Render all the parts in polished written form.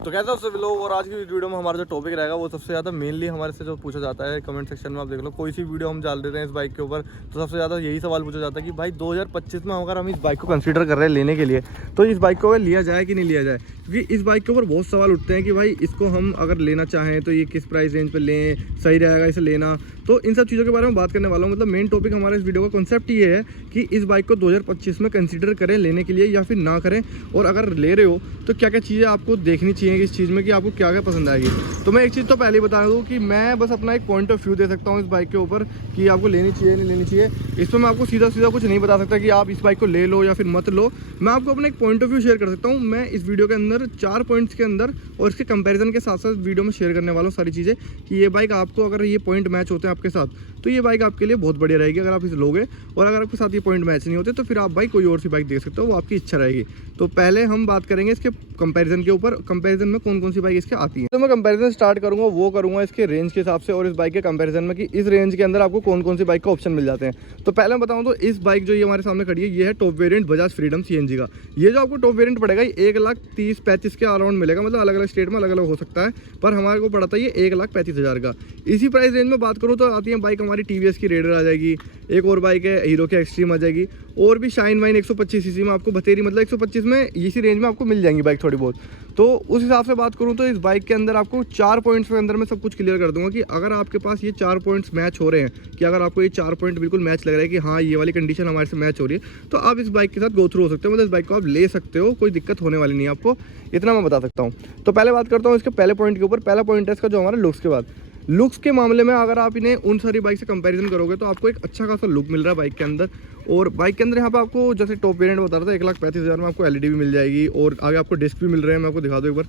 तो कैसा उससे लोग। और आज की वीडियो में हमारा जो टॉपिक रहेगा वो सबसे ज़्यादा मेनली हमारे से जो पूछा जाता है कमेंट सेक्शन में, आप देख लो कोई सी वीडियो हम डाल देते हैं इस बाइक के ऊपर तो सबसे ज़्यादा यही सवाल पूछा जाता है कि भाई 2025 में अगर हम इस बाइक को कंसीडर कर रहे हैं लेने के लिए तो इस बाइक को लिया जाए कि नहीं लिया जाए। क्योंकि इस बाइक के ऊपर बहुत सवाल उठते हैं कि भाई इसको हम अगर लेना चाहें तो ये किस प्राइस रेंज पे लें, सही रहेगा इसे लेना। तो इन सब चीज़ों के बारे में बात करने वाला हूँ। मतलब मेन टॉपिक हमारे इस वीडियो का कॉन्सेप्ट ये है कि इस बाइक को 2025 में कंसीडर करें लेने के लिए या फिर ना करें, और अगर ले रहे हो तो क्या क्या चीज़ें आपको देखनी चाहिए इस चीज़ में कि आपको क्या क्या पसंद आएगी। तो मैं एक चीज़ तो पहले ही बता दूँ कि मैं बस अपना एक पॉइंट ऑफ व्यू दे सकता हूँ इस बाइक के ऊपर कि आपको लेनी चाहिए नहीं लेनी चाहिए। इसमें मैं आपको सीधा सीधा कुछ नहीं बता सकता कि आप इस बाइक को ले लो या फिर मत लो। मैं आपको अपना एक पॉइंट ऑफ व्यू शेयर कर सकता हूँ। मैं इस वीडियो के अंदर 4 पॉइंट्स के अंदर और इसके कंपैरिजन के साथ साथ वीडियो में शेयर करने वाला हूँ सारी चीज़ें कि ये बाइक आपको अगर ये पॉइंट मैच होते हैं आपके साथ तो ये बाइक आपके लिए बहुत बढ़िया रहेगी अगर आप इसे लोगे। और अगर आपके साथ ये पॉइंट मैच नहीं होते तो फिर आप भाई कोई और सी बाइक देख सकते हो, वो आपकी इच्छा रहेगी। तो पहले हम बात करेंगे इसके कंपैरिजन के ऊपर, कंपैरिजन में कौन कौन सी बाइक इसके आती है। तो मैं कंपैरिजन स्टार्ट करूंगा वो करूंगा इसके रेंज के हिसाब से और इस बाइक के कंपैरिजन में कि इस रेंज के अंदर आपको कौन कौन सी बाइक का ऑप्शन मिल जाते हैं। तो पहले मैं बताऊं तो इस बाइक जो ये हमारे सामने खड़ी है ये है top variant Bajaj freedom CNG का। ये जो आपको टॉप वेरिएंट पड़ेगा 1,30,35 के अराउंड मिलेगा। मतलब अलग अलग स्टेट में अलग अलग हो सकता है, पर हमारे को पड़ता है ये 1,35,000 का। इसी प्राइस रेंज में बात करूँ तो आती है बाइक हमारी TVS की रेडर आ जाएगी, एक और बाइक है हीरो की एक्सट्रीम आ जाएगी, और भी शाइन वाइन 125 सीसी में आपको बतेरी मतलब 125 में इसी रेंज में आपको मिल जाएंगी बाइक थोड़ी बहुत। तो उस हिसाब से बात करूं तो इस बाइक के अंदर आपको 4 पॉइंट्स के अंदर मैं सब कुछ क्लियर कर दूंगा कि अगर आपके पास ये 4 पॉइंट्स मैच हो रहे हैं, कि अगर आपको ये 4 पॉइंट बिल्कुल मैच लग रहा है कि हाँ ये वाली कंडीशन हमारे से मैच हो रही है, तो आप इस बाइक के साथ गो थ्रू हो सकते हो। मतलब इस बाइक को आप ले सकते हो, कोई दिक्कत होने वाली नहीं है आपको, इतना मैं बता सकता हूँ। तो पहले बात करता हूँ इसके पहले पॉइंट के ऊपर। पहला पॉइंट है इसका जो हमारा लुक्स के बाद। लुक्स के मामले में अगर आप इन्हें उन सारी बाइक से कंपैरिजन करोगे तो आपको एक अच्छा खासा लुक मिल रहा है बाइक के अंदर। और बाइक के अंदर यहाँ पे आपको जैसे टॉप वेरिएंट बता रहा था 1,35,000 में आपको LED भी मिल जाएगी, और आगे आपको डिस्क भी मिल रहे हैं। मैं आपको दिखा दूँ एक बार,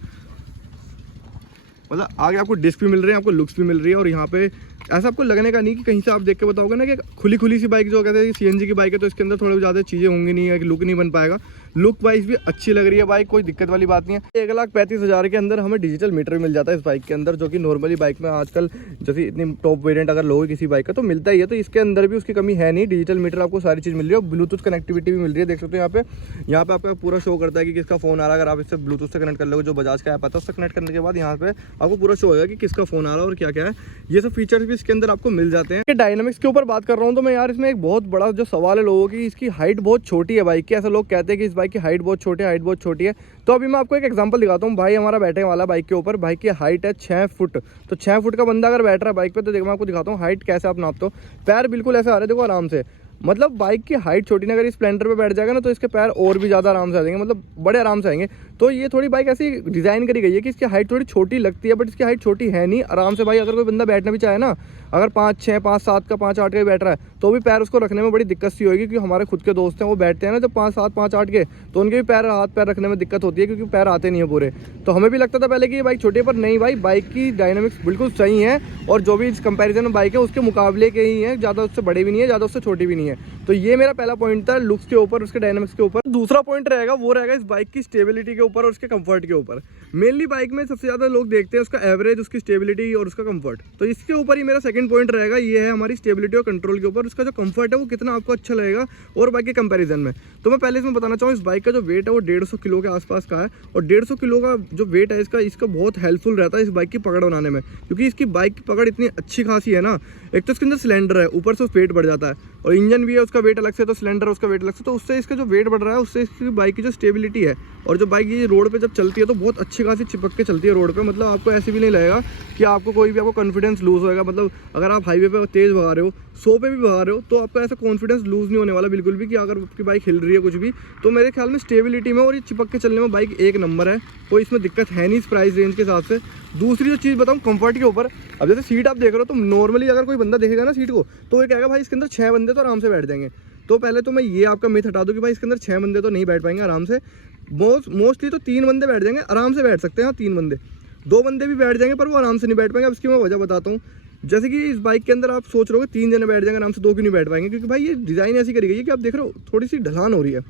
मतलब आगे आपको डिस्क भी मिल रहे हैं, आपको लुक्स भी मिल रही है। और यहाँ पे ऐसा आपको लगने का नहीं कि कहीं से आप देख के बताओगे ना कि खुली खुली सी बाइक जो कहते हैं CNG की बाइक है तो इसके अंदर थोड़ी ज़्यादा चीज़ें होंगी नहीं है कि लुक नहीं बन पाएगा। लुक वाइज भी अच्छी लग रही है बाइक, कोई दिक्कत वाली बात नहीं है। 1,35,000 के अंदर हमें डिजिटल मीटर भी मिल जाता है इस बाइक के अंदर, जो कि नॉर्मली बाइक में आजकल जैसे इतनी टॉप वेरिएंट अगर लोगे किसी बाइक का तो मिलता ही है। तो इसके अंदर भी उसकी कमी है नहीं, डिजिटल मीटर आपको सारी चीज़ मिल रही है। ब्लूटूथ कनेक्टिविटी भी मिल रही है, देख सकते हो यहाँ पे आपका पूरा शो करता है कि किसका फ़ोन आ रहा है। अगर आप इससे ब्लूटूथ से कनेक्ट कर लोगे, जो बजाज का ऐप आता है उससे कनेक्ट करने के बाद यहाँ पे आपको पूरा शो होगा कि किसका फ़ोन आ रहा है और क्या क्या है। ये सब फीचर्स भी इसके अंदर आपको मिल जाते हैं। डायनामिक्स के ऊपर बात कर रहा हूँ तो मैं यार इसमें एक बहुत बड़ा जो सवाल है लोगों की, इसकी हाइट बहुत छोटी है बाइक की। ऐसे लोग कहते हैं कि इस बाइक की हाइट बहुत छोटी है। तो अभी मैं आपको एक एग्जांपल दिखाता हूँ। भाई हमारा बैठने वाला बाइक के ऊपर, बाइक की हाइट है 6 फुट। तो 6 फुट का बंदा अगर बैठ रहा है बाइक पे तो देखो मैं आपको दिखाता हूँ हाइट कैसे आप नापते हो। पैर बिल्कुल ऐसे आ रहे हैं, देखो आराम से। मतलब बाइक की हाइट छोटी ना, अगर स्प्लेंडर पे बैठ जाएगा ना तो इसके पैर और भी ज़्यादा आराम से आ जाएंगे, मतलब बड़े आराम से आएंगे। तो ये थोड़ी बाइक ऐसी डिज़ाइन करी गई है कि इसकी हाइट थोड़ी छोटी लगती है, बट इसकी हाइट छोटी है नहीं। आराम से भाई अगर कोई बंदा बैठना भी चाहे ना, अगर 5'6", 5'7" का 5'8" का बैठ रहा है तो भी पैर उसको रखने में बड़ी दिक्कत सी होगी। क्योंकि हमारे खुद के दोस्त हैं वो बैठते हैं ना जब 5'7", 5'8" के, तो उनके भी पैर हाथ पैर रखने में दिक्कत होती है क्योंकि पैर आते नहीं है पूरे। तो हमें भी लगता था पहले कि ये बाइक छोटी है, पर नहीं भाई, बाइक की डायनामिक्स बिल्कुल सही है। और जो भी इस कंपैरिजन में बाइक है उसके मुकाबले के ही है, ज़्यादा उससे बड़े भी नहीं है, ज़्यादा उससे छोटी भी नहीं है। तो ये मेरा पहला पॉइंट था लुक्स के ऊपर, उसके डायनामिक्स के ऊपर। दूसरा पॉइंट रहेगा वो रहेगा इस बाइक की स्टेबिलिटी के ऊपर और उसके कंफर्ट के ऊपर। मेनली बाइक में सबसे ज़्यादा लोग देखते हैं उसका एवरेज, उसकी स्टेबिलिटी और उसका कंफर्ट। तो इसके ऊपर ही मेरा सेकंड पॉइंट रहेगा, ये है हमारी स्टेबिलिटी और कंट्रोल के ऊपर। उसका जो कंफर्ट है वो कितना आपको अच्छा लगेगा और बाइक के कंपैरिजन में। तो मैं पहले इसमें बताना चाहूँ इस बाइक का जो वेट है वो 150 किलो के आसपास का है। और 150 किलो का जो वेट है इसका बहुत हेल्पफुल रहता है इस बाइक की पकड़ बनाने में, क्योंकि इसकी बाइक की पकड़ इतनी अच्छी खासी है ना। एक तो इसके अंदर सिलेंडर है, ऊपर से वेट बढ़ जाता है, और इंजन भी है उसका वेट अलग से, तो सिलेंडर उसका वेट अलग से, तो उससे इसका जो वेट बढ़ रहा है उससे इसकी बाइक की जो स्टेबिलिटी है। और जो बाइक ये रोड पे जब चलती है तो बहुत अच्छी खासी चिपक के चलती है रोड पे। मतलब आपको ऐसे भी नहीं लगेगा कि आपको कोई भी आपको कॉन्फिडेंस लूज़ होएगा। मतलब अगर आप हाईवे पे तेज़ भगा रहे हो, 100 पे भी भगा रहे हो, तो आपका ऐसा कॉन्फिडेंस लूज़ नहीं होने वाला बिल्कुल भी कि अगर आपकी बाइक हिल रही है कुछ भी। तो मेरे ख्याल में स्टेबिलिटी में और ये चिपक के चलने में बाइक एक नंबर है, कोई इसमें दिक्कत है नहीं इस प्राइस रेंज के हिसाब से। दूसरी जो चीज़ बताऊँ कंफर्ट के ऊपर, अब जैसे सीट आप देख रहे हो तो नॉर्मली अगर कोई बंदा देखेगा ना सीट को तो वो कहेगा भाई इसके अंदर 6 बंदे तो आराम से बैठ जाएंगे। तो पहले तो मैं ये आपका मिथ हटा दूँ कि भाई इसके अंदर 6 बंदे तो नहीं बैठ पाएंगे आराम से। मोस्टली तो 3 बंदे बैठ जाएंगे, आराम से बैठ सकते हैं। हाँ 3 बंदे, 2 बंदे भी बैठ जाएंगे पर वो आराम से नहीं बैठ पाएंगे। अब इसकी मैं वजह बताता हूँ। जैसे कि इस बाइक के अंदर आप सोच रहे हो 3 जने बैठ जाएंगे आराम से, 2 क्यों नहीं बैठ पाएंगे? क्योंकि भाई ये डिज़ाइन ऐसी करी गई है कि आप देख रहे हो थोड़ी सी ढलान हो रही है।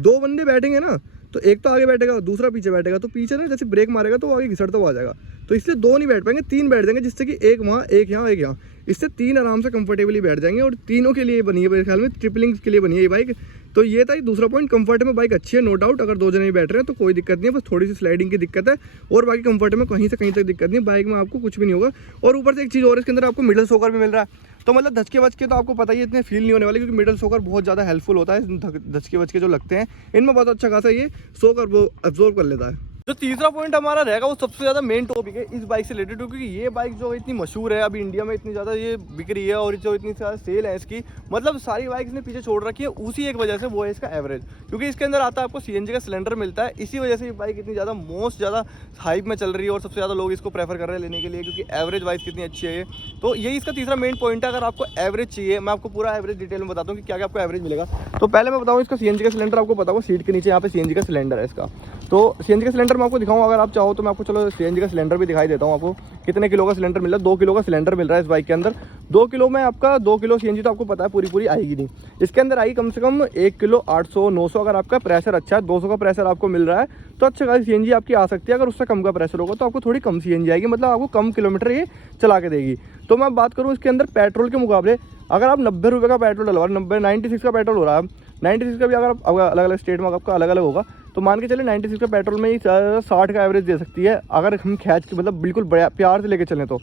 2 बंदे बैठेंगे ना तो एक तो आगे बैठेगा, दूसरा पीछे बैठेगा, तो पीछे ना जैसे ब्रेक मारेगा तो आगे घिसटता हुआ आ जाएगा। तो इसलिए 2 नहीं बैठ पाएंगे, 3 बैठ जाएंगे, जिससे कि एक वहाँ, एक यहाँ, एक यहाँ। इससे 3 आराम से कंफर्टेबली बैठ जाएंगे। और तीनों के लिए बनी है मेरे ख्याल में, ट्रिपलिंग के लिए बनी है ये बाइक। तो ये था दूसरा पॉइंट। कंफर्ट में बाइक अच्छी है नो डाउट, अगर 2 जने ही बैठ रहे हैं तो कोई दिक्कत नहीं है, बस थोड़ी सी स्लाइडिंग की दिक्कत है और बाकी कंफर्ट में कहीं से कहीं तक दिक्कत नहीं है, बाइक में आपको कुछ भी नहीं होगा। और ऊपर से एक चीज़ और, इसके अंदर आपको मिडल सोकर भी मिल रहा है, तो मतलब धचके बचके तो आपको पता ही इतने फील नहीं होने वाले, क्योंकि मिडल सोकर बहुत ज़्यादा हेल्पफुल होता है। धचके बचके जो लगते हैं इनमें बहुत अच्छा खासा ये सोकर वो एब्जॉर्ब कर लेता है। जो तीसरा पॉइंट हमारा रहेगा वो सबसे ज़्यादा मेन टॉपिक है इस बाइक से रिलेटेड, क्योंकि ये बाइक जो इतनी मशहूर है अभी इंडिया में, इतनी ज़्यादा ये बिक रही है और जो इतनी ज़्यादा सेल है इसकी, मतलब सारी बाइक्स ने पीछे छोड़ रखी है, उसी एक वजह से वो है इसका एवरेज। क्योंकि इसके अंदर आता है आपको CNG का सिलेंडर मिलता है, इसी वजह से ये बाइक इतनी ज़्यादा मोस्ट ज़्यादा हाइप में चल रही है और सबसे ज़्यादा लोग इसको प्रेफर कर रहे हैं लेने के लिए, क्योंकि एवरेज वाइज कितनी अच्छी है ये। तो यही इसका तीसरा मेन पॉइंट है। अगर आपको एवरेज चाहिए, मैं आपको पूरा एवरेज डिटेल में बताता हूँ कि क्या क्या आपको एवरेज मिलेगा। तो पहले मैं बताऊँ इसका CNG का सिलेंडर आपको पता होगा, सीट के नीचे यहाँ पे CNG का सिलेंडर है इसका। तो CNG का सिलेंडर मैं आपको दिखाऊँ, अगर आप चाहो तो मैं आपको चलो CNG का सिलेंडर भी दिखाई देता हूँ। आपको कितने किलो का सिलेंडर मिल रहा है, 2 किलो का सिलेंडर मिल रहा है इस बाइक के अंदर। 2 किलो में आपका 2 किलो CNG तो आपको पता है पूरी आएगी नहीं, इसके अंदर आएगी कम से कम 1 किलो 800-900। अगर आपका प्रेशर अच्छा है, 200 का प्रेशर आपको मिल रहा है तो अच्छा खासी CNG आपकी आ सकती है। अगर उससे कम का प्रेशर होगा तो आपको थोड़ी कम CNG आएगी, मतलब आपको कम किलोमीटर ये चला के देगी। तो मैं बात करूँ इसके अंदर पेट्रोल के मुकाबले, अगर आप 90 रुपये का पेट्रोल डलवा, 96 का पेट्रोल हो रहा है, 96 का भी अगर अलग अलग स्टेट में आपका अलग अलग होगा, तो मान के चले 96 का पेट्रोल में ही 60 का एवरेज दे सकती है, अगर हम खींच के मतलब बिल्कुल बड़ा प्यार से लेके चलें तो।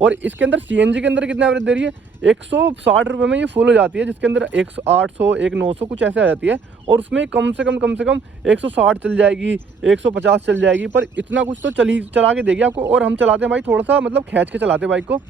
और इसके अंदर CNG के अंदर कितना एवरेज दे रही है, 160 रुपये में ये फुल हो जाती है, जिसके अंदर 800, 900 कुछ ऐसे आ जाती है। और उसमें कम से कम 160 चल जाएगी, 150 चल जाएगी, पर इतना कुछ तो चला के देगी आपको। और हम चलाते हैं भाई थोड़ा सा मतलब खींच के चलाते हैं बाइक को,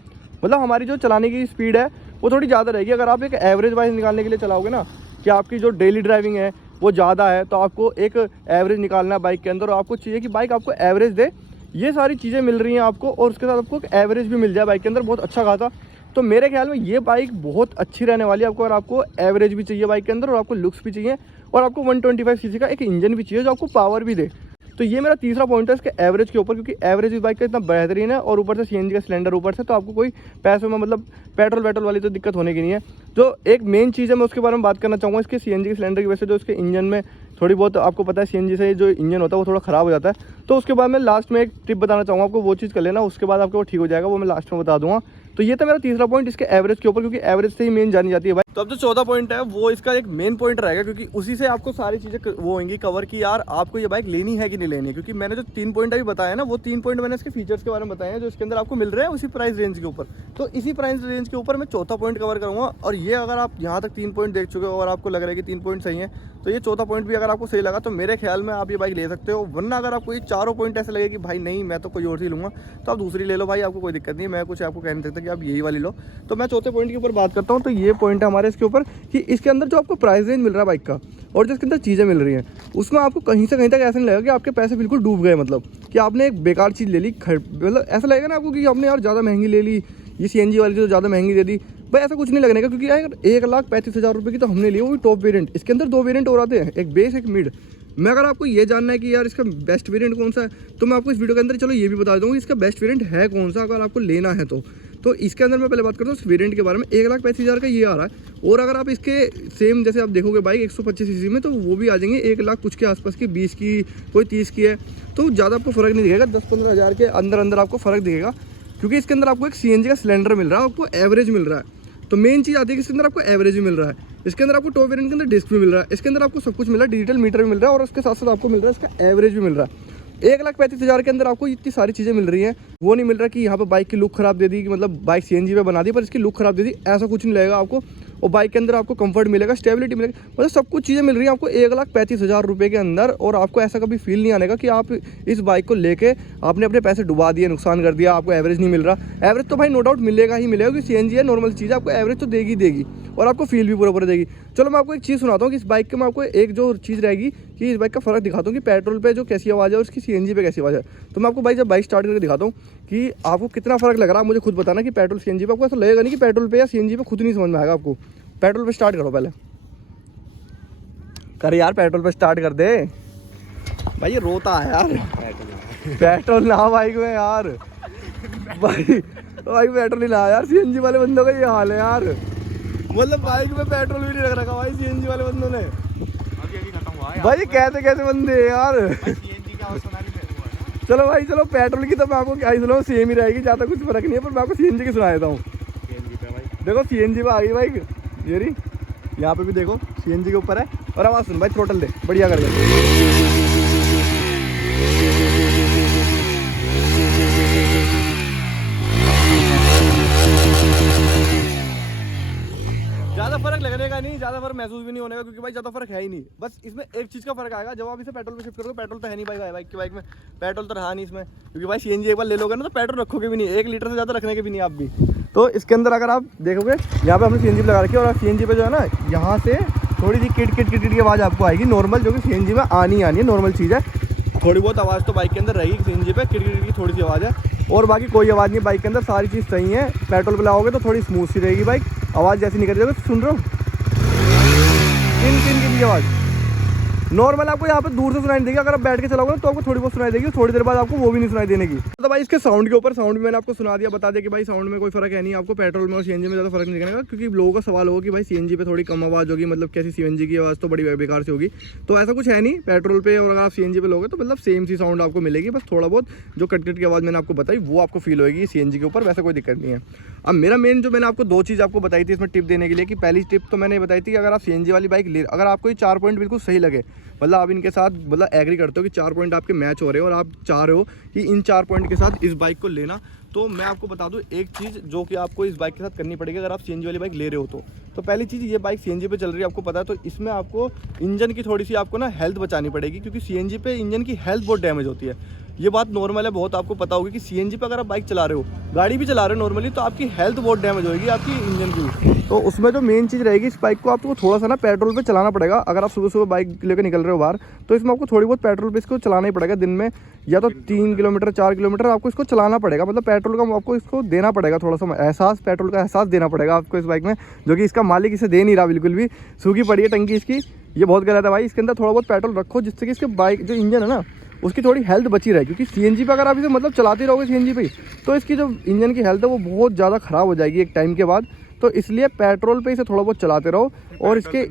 मतलब हमारी जो चलाने की स्पीड है वो थोड़ी ज़्यादा रहेगी। अगर आप एक एवरेज वाइज निकालने के लिए चलाओगे ना, कि आपकी जो डेली ड्राइविंग है वो ज़्यादा है, तो आपको एक एवरेज निकालना है बाइक के अंदर, और आपको चाहिए कि बाइक आपको एवरेज दे। ये सारी चीज़ें मिल रही हैं आपको, और उसके साथ आपको एक एवरेज भी मिल जाए बाइक के अंदर बहुत अच्छा खासा। तो मेरे ख्याल में ये बाइक बहुत अच्छी रहने वाली है आपको, और आपको एवरेज भी चाहिए बाइक के अंदर, और आपको लुक्स भी चाहिए, और आपको 125 सीसी का एक इंजन भी चाहिए जो आपको पावर भी दे। तो ये मेरा तीसरा पॉइंट है इसके एवरेज के ऊपर, क्योंकि एवरेज इस बाइक का इतना बेहतरीन है, और ऊपर से CNG का सिलेंडर ऊपर से, तो आपको कोई पैसों में मतलब पेट्रोल वाली तो दिक्कत होने की नहीं है। जो एक मेन चीज़ है मैं उसके बारे में बात करना चाहूँगा, इसके CNG के सिलेंडर की वजह से जो इसके इंजन में थोड़ी बहुत, आपको पता है CNG से जो इंजन होता है वो थोड़ा ख़राब हो जाता है। तो उसके बाद मैं लास्ट में एक टिप बताना चाहूँगा आपको, वो चीज़ कर लेना, उसके बाद आपको वो ठीक हो जाएगा, वो मैं लास्ट में बता दूँगा। तो ये था मेरा तीसरा पॉइंट इसके एवरेज के ऊपर, क्योंकि एवरेज से ही मेन जानी जाती है भाई। तो अब जो चौथा पॉइंट है वो इसका एक मेन पॉइंट रहेगा, क्योंकि उसी से आपको सारी चीज़ें वो होंगी कवर की यार आपको ये बाइक लेनी है कि नहीं लेनी है। क्योंकि मैंने जो 3 पॉइंट अभी बताया ना, वो 3 पॉइंट मैंने इसके फीचर्स के बारे में बताए हैं जो इसके अंदर आपको मिल रहे हैं उसी प्राइस रेंज के ऊपर। तो इसी प्राइस रेंज के ऊपर मैं चौथा पॉइंट कवर करूँगा। और ये अगर आप यहाँ तक 3 पॉइंट देख चुके हो और आपको लग रहा है कि 3 पॉइंट सही है, तो ये चौथा पॉइंट भी अगर आपको सही लगा तो मेरे ख्याल में आप ये बाइक ले सकते हो। वरना अगर आपको ये चारों पॉइंट ऐसे लगे कि भाई नहीं मैं तो कोई और सी लूँगा, तो आप दूसरी ले लो भाई, आपको कोई दिक्कत नहीं है, मैं कुछ आपको कह नहीं सकता कि आप यही वाली लो। तो मैं चौथे पॉइंट के ऊपर बात करता हूँ। तो ये पॉइंट है हमारे इसके ऊपर कि इसके अंदर जो आपको प्राइस रेंज मिल रहा है बाइक का, और जो इसके अंदर चीज़ें मिल रही हैं, उसमें आपको कहीं से कहीं तक ऐसा नहीं लगेगा कि आपके पैसे बिल्कुल डूब गए, मतलब कि आपने एक बेकार चीज़ ले ली। मतलब ऐसा लगेगा ना आपको कि आपने यार ज़्यादा महंगी ले ली, ये CNG वाली तो ज़्यादा महंगी दे दी भाई, ऐसा कुछ नहीं लगने का। क्योंकि यार 1,35,000 रुपये की तो हमने ली, वो भी टॉप वेरिएंट। इसके अंदर 2 वेरिएंट और आते हैं, एक बेस एक मिड। मैं अगर आपको ये जानना है कि यार इसका बेस्ट वेरिएंट कौन सा है, तो मैं आपको इस वीडियो के अंदर चलो ये भी बता दूँगा इसका बेस्ट वेरिएंट है कौन सा, अगर आपको लेना है तो इसके अंदर मैं पहले बात करता हूँ इस वेरिएंट के बारे में। 1,35,000 का ये आ रहा है, और अगर आप इसके सेम जैसे आप देखोगे बाइक 125 सीसी में, तो वो भी आ जाएंगे 1 लाख कुछ के आसपास की, 20 की, कोई 30 की है। तो ज़्यादा आपको फ़र्क नहीं दिखेगा, 10-15 हज़ार के अंदर आपको फ़र्क दिखेगा, क्योंकि इसके अंदर आपको एक CNG का सिलेंडर मिल रहा है, आपको एवरेज मिल रहा है। तो मेन चीज़ आती है कि इसके अंदर आपको एवरेज भी मिल रहा है, इसके अंदर आपको टॉप वेरिएंट के अंदर डिस्क भी मिल रहा है, इसके अंदर आपको सब कुछ मिल रहा है, डिजिटल मीटर भी मिल रहा है, और उसके साथ साथ आपको मिल रहा है इसका एवरेज भी मिल रहा है। 1,35,000 के अंदर आपको इतनी सारी चीज़ें मिल रही हैं। वो नहीं मिल रहा कि यहाँ पे बाइक की लुक ख़राब दे दी, कि मतलब बाइक CNG पे बना दी पर इसकी लुक ख़राब दे दी, ऐसा कुछ नहीं लगेगा आपको। और बाइक के अंदर आपको कंफर्ट मिलेगा, स्टेबिलिटी मिलेगी, मतलब सब कुछ चीज़ें मिल रही हैं आपको 1,35,000 रुपये के अंदर। और आपको ऐसा कभी फील नहीं आने का कि आप इस बाइक को लेके आपने अपने पैसे डुबा दिए, नुकसान कर दिया, आपको एवरेज नहीं मिल रहा। एवरेज तो भाई नो डाउट मिलेगा ही मिलेगा, क्योंकि CNG है, नॉर्मल चीज़ है, आपको एवरेज तो देगी, और आपको फील भी पूरा देगी। चलो मैं आपको एक चीज़ सुनाता हूँ कि इस बाइक के मैं आपको एक जो चीज़ रहेगी कि इस बाइक का फ़र्क दिखाता हूँ कि पेट्रोल पे जो कैसी आवाज़ है और उसकी CNG पे कैसी आवाज़ है। तो मैं आपको भाई जब बाइक स्टार्ट करके दिखाता हूँ कि आपको कितना फ़र्क लग रहा है, मुझे खुद बताना कि पेट्रोल CNG पे। आपको ऐसा लगेगा नहीं कि पेट्रोल पे या CNG पे, खुद नहीं समझ में आएगा आपको। पेट्रोल पे स्टार्ट करो पहले, कर यार पेट्रोल पे स्टार्ट कर दे भाई, ये रोता है यार। पेट्रोल ना बाइक में यार, भाई पेट्रोल ही ना यार, CNG वाले बंदों का ये हाल है यार, मतलब बाइक में पेट्रोल भी नहीं रख रखा भाई CNG वाले बंदों ने। अभी खत्म हुआ है भाई, कैसे बंदे हैं यार। CNG का चलो भाई चलो, पेट्रोल की तो मैं आपको क्या ही सुनाऊँ, सेम ही रहेगी, ज़्यादा कुछ फर्क नहीं है, पर मैं आपको CNG की सुना देता हूँ। देखो CNG पे आ गई बाइक, ये रही, यहाँ पे भी देखो CNG के ऊपर है। और आवाज़ सुन भाई, थ्रोटल दे बढ़िया करके। ज़्यादा फर्क लगने का नहीं, ज़्यादा फर्क महसूस भी नहीं होने का, क्योंकि भाई ज़्यादा फर्क है ही नहीं। बस इसमें एक चीज़ का फर्क आएगा, जब आप इसे पेट्रोल पे शिफ्ट करोगे, पेट्रोल तो है नहीं भाई बाइक की, बाइक में पेट्रोल तो रहा नहीं इसमें, क्योंकि भाई सीएनजी एक बार ले लोगे ना तो पेट्रोल रखोगे भी नहीं, 1 लीटर से ज़्यादा रखने के भी नहीं आप भी। तो इसके अंदर अगर आप देखोगे, यहाँ पे हमने सीएनजी लगा रखी है, और सीएनजी पे जो है ना, यहाँ से थोड़ी सी किट किट किट की आवाज़ आपको आएगी नॉर्मल, जो कि सीएनजी में आनी है, नॉर्मल चीज़ है। थोड़ी बहुत आवाज़ तो बाइक के अंदर रहेगी सीएनजी पे, किट किट की थोड़ी सी आवाज़ है, और बाकी कोई आवाज़ नहीं बाइक के अंदर, सारी चीज़ सही है। पेट्रोल पे लाओगे तो थोड़ी स्मूथ सी रहेगी बाइक, आवाज़ जैसी निकल जाएगी। सुन रहे हो किन की आवाज़ नॉर्मल आपको यहाँ पे दूर से सुनाई देगी, अगर आप बैठ के चलाओगे तो आपको थोड़ी बहुत सुनाई देगी, थोड़ी देर बाद आपको वो भी नहीं सुनाई देने की। तो भाई इसके साउंड के ऊपर, साउंड में मैंने आपको सुना दिया, बता दिया कि भाई साउंड में कोई फर्क है नहीं आपको, पेट्रोल में और सीएनजी में ज़्यादा फर्क नहीं दिखेगा, क्योंकि लोगों का सवाल होगा कि भाई सीएनजी पे थोड़ी कम आवाज़ होगी, मतलब कैसी सीएनजी की आवाज़ तो बड़ी बेकार से होगी। तो ऐसा कुछ है नहीं, पेट्रोल पे और अगर आप सीएनजी पे लोगे तो मतलब सेम सी साउंड आपको मिलेगी, बस थोड़ा बहुत जो कट की आवाज़ मैंने आपको बताई वो आपको फील होगी सीएनजी के ऊपर, वैसा कोई दिक्कत नहीं है। अब मेरा मेन जो मैंने आपको 2 चीज़ आपको बताई थी इसमें टिप देने के लिए, कि पहली टिप तो मैंने बताई थी कि अगर आप सीएनजी वाली बाइक ले, अगर आपको ये 4 पॉइंट बिल्कुल सही लगे, मतलब आप इनके साथ मतलब एग्री करते हो कि 4 पॉइंट आपके मैच हो रहे हो और आप चाह रहे हो कि इन 4 पॉइंट के साथ इस बाइक को लेना, तो मैं आपको बता दूं एक चीज़ जो कि आपको इस बाइक के साथ करनी पड़ेगी अगर आप सीएनजी वाली बाइक ले रहे हो तो पहली चीज़, ये बाइक सीएनजी पे चल रही है आपको पता है, तो इसमें आपको इंजन की थोड़ी सी आपको ना हेल्थ बचानी पड़ेगी, क्योंकि सीएनजी पे इंजन की हेल्थ बहुत डैमेज होती है। ये बात नॉर्मल है, बहुत आपको पता होगी कि सीएनजी पे अगर आप बाइक चला रहे हो, गाड़ी भी चला रहे हो नॉर्मली, तो आपकी हेल्थ बहुत डैमेज होगी आपकी इंजन की। तो उसमें जो मेन चीज़ रहेगी, इस बाइक को आपको थोड़ा सा ना पेट्रोल पे चलाना पड़ेगा। अगर आप सुबह सुबह बाइक लेकर निकल रहे हो बाहर, तो इसमें आपको थोड़ी बहुत पेट्रोल पे इसको चलाना ही पड़ेगा, दिन में या तो 3 किलोमीटर 4 किलोमीटर आपको इसको चलाना पड़ेगा, मतलब पेट्रोल का आपको इसको देना पड़ेगा, थोड़ा सा एहसास, पेट्रोल का एहसास देना पड़ेगा आपको इस बाइक में, जो कि इसका मालिक इसे दे नहीं रहा, बिल्कुल भी सूखी पड़ी है टंकी इसकी। ये बहुत गलत है भाई, इसके अंदर थोड़ा बहुत पेट्रोल रखो, जिससे कि इसके बाइक जो इंजन है ना उसकी थोड़ी हेल्थ बची रहे, क्योंकि सीएनजी पे अगर आप इसे मतलब चलाते रहोगे सीएनजी पे, तो इसकी जो इंजन की हेल्थ है वो बहुत ज़्यादा ख़राब हो जाएगी एक टाइम के बाद। तो इसलिए पेट्रोल पे इसे थोड़ा बहुत चलाते रहो, और इसके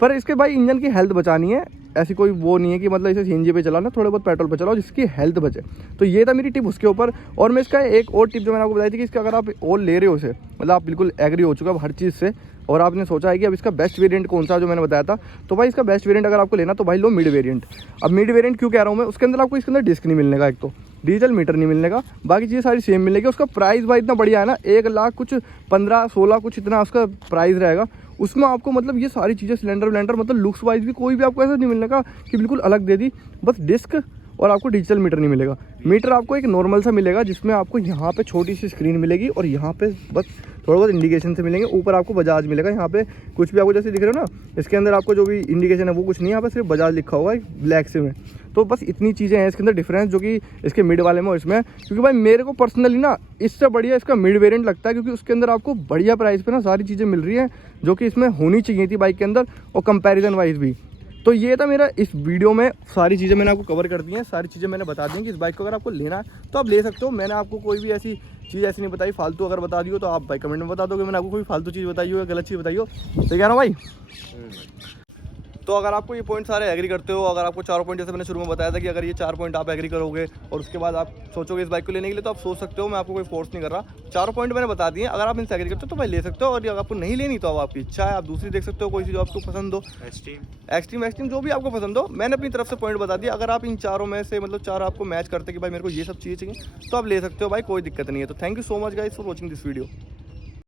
पर इसके भाई इंजन की हेल्थ बचानी है, ऐसी कोई वो नहीं है कि मतलब इसे सीएनजी पे चलाना, थोड़े बहुत पेट्रोल पे चलाओ जिसकी हेल्थ बचे। तो ये था मेरी टिप उसके ऊपर। और मैं इसका एक और टिप जो मैंने आपको बताई थी कि इसका अगर आप और ले रहे हो उसे, मतलब आप बिल्कुल एग्री हो चुका हर चीज़ से, और आपने सोचा है कि अब इसका बेस्ट वेरिएंट कौन सा जो मैंने बताया था, तो भाई इसका बेस्ट वेरिएंट अगर आपको लेना तो भाई लो मिड वेरिएंट। अब मिड वेरिएंट क्यों कह रहा हूँ मैं, उसके अंदर आपको इसके अंदर डिस्क नहीं मिलने का, एक तो डीजल मीटर नहीं मिलने का, बाकी चीज़ें सारी सेम मिलेगी। उसका प्राइस भाई इतना बढ़िया है ना, 1 लाख कुछ 15-16 कुछ इतना उसका प्राइस रहेगा। उसमें आपको मतलब ये सारी चीज़ें सिलेंडर मतलब लुक्स वाइज भी कोई भी आपको ऐसा नहीं मिलने का कि बिल्कुल अलग दे दी, बस डिस्क और आपको डिजिटल मीटर नहीं मिलेगा। मीटर आपको एक नॉर्मल सा मिलेगा, जिसमें आपको यहाँ पे छोटी सी स्क्रीन मिलेगी और यहाँ पे बस थोड़ा बहुत इंडिकेशन से मिलेंगे। ऊपर आपको बजाज मिलेगा, यहाँ पे कुछ भी आपको जैसे दिख रहे हो ना, इसके अंदर आपको जो भी इंडिकेशन है वो कुछ नहीं है, यहाँ पे सिर्फ बजाज लिखा होगा ब्लैक से में। तो बस इतनी चीज़ें हैं इसके अंदर डिफरेंस, जो कि इसके मिड वाले में और इसमें। क्योंकि भाई मेरे को पर्सनली ना इससे बढ़िया इसका मिड वेरिएंट लगता है, क्योंकि उसके अंदर आपको बढ़िया प्राइस पे ना सारी चीज़ें मिल रही हैं जो कि इसमें होनी चाहिए थी बाइक के अंदर, और कंपैरिजन वाइज भी। तो ये था मेरा इस वीडियो में, सारी चीज़ें मैंने आपको कवर कर दी हैं, सारी चीज़ें मैंने बता दी कि इस बाइक को अगर आपको लेना है तो आप ले सकते हो। मैंने आपको कोई भी ऐसी चीज़ ऐसी नहीं बताई फालतू, अगर बता दी हो तो आप भाई कमेंट में बता दो कि मैंने आपको कोई फालतू चीज़ बताई हो या गलत चीज़ बताई हो। तो कह रहा हूँ भाई, तो अगर आपको ये पॉइंट सारे एग्री करते हो, अगर आपको 4 पॉइंट जैसे मैंने शुरू में बताया था कि अगर ये 4 पॉइंट आप एग्री करोगे और उसके बाद आप सोचोगे इस बाइक को लेने के लिए, तो आप सोच सकते हो, मैं आपको कोई फोर्स नहीं कर रहा। 4 पॉइंट मैंने बता दिए, अगर आप इनसे एग्री करते हो तो भाई ले सकते हो, और अगर आपको नहीं लेनी तो अब आपकी इच्छा है, आप दूसरी देख सकते हो कोई सी जो आपको पसंद हो, एक्सट्रीम जो भी आपको पसंद हो। मैंने अपनी तरफ से पॉइंट बता दिया, अगर आप इन चारों में से मतलब 4 आपको मैच करते कि भाई मेरे को ये सब चीज़ें चाहिए, तो आप ले सकते हो भाई, कोई दिक्कत नहीं है। तो thank you so much guys for watching this video.